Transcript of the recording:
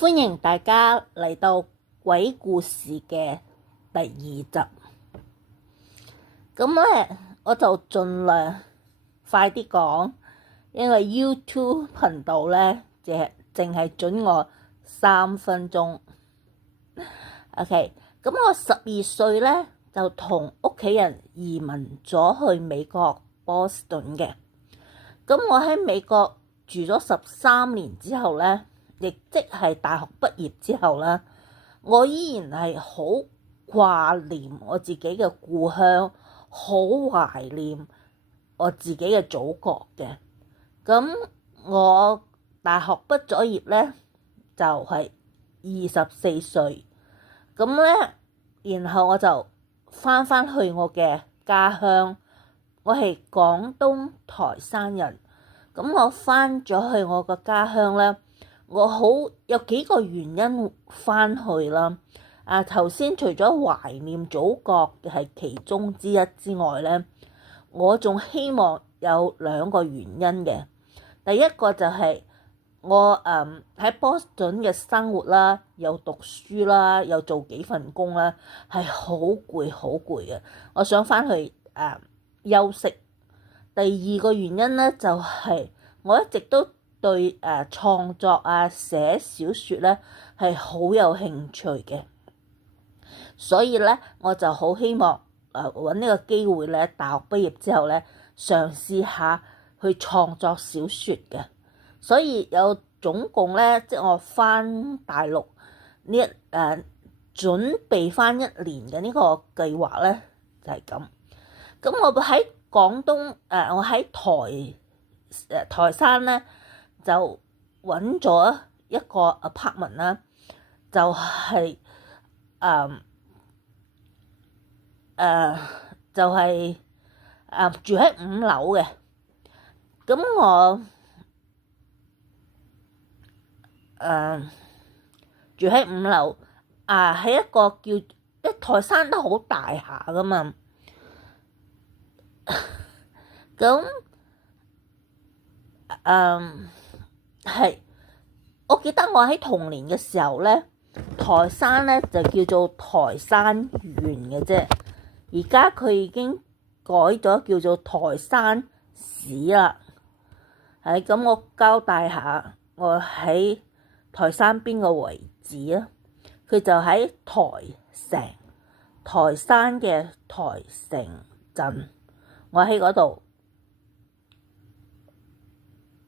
歡迎大家嚟到鬼故事嘅第二集。咁咧，我就盡量快啲講，因為 YouTube 頻道咧淨係準我3分鐘。OK，咁我12歲咧就同屋企人移民咗去美國波士頓嘅。咁我喺美國住咗13年之後咧，亦即係大學畢業之後啦，我依然係好掛念我自己嘅故鄉，好懷念我自己嘅祖國嘅。咁我大學畢咗業咧，就係24歲。咁咧，然後我就返去我嘅家鄉。我係廣東台山人。咁我返咗去我個家鄉咧，我有幾個原因返去啦。頭先除咗懷念祖國係其中之一之外咧，我仲希望有2個原因嘅。第一個就係我喺波士頓嘅生活啦，又讀書啦，又做幾份工啦，係好攰好攰嘅。我想返去休息。第2個原因咧，就係我一直都對創作寫小説咧係好有興趣嘅，所以咧我就好希望揾呢個機會咧，大學畢業之後咧嘗試下去創作小説嘅。所以有總共咧，即係我返大陸準備返1年嘅呢個計劃咧，就係咁。咁我喺廣東我喺台山咧就揾咗一個 apartment 啦，就係住喺5樓嘅。咁我住喺5樓喺一個台山都好大下噶嘛。咁係，我記得我喺童年嘅時候咧，台山咧就叫做台山縣嘅啫，而家佢已經改咗叫做台山市啦。咁我交代下我喺台山邊個位置啊？佢就喺台山嘅台城鎮，我喺嗰度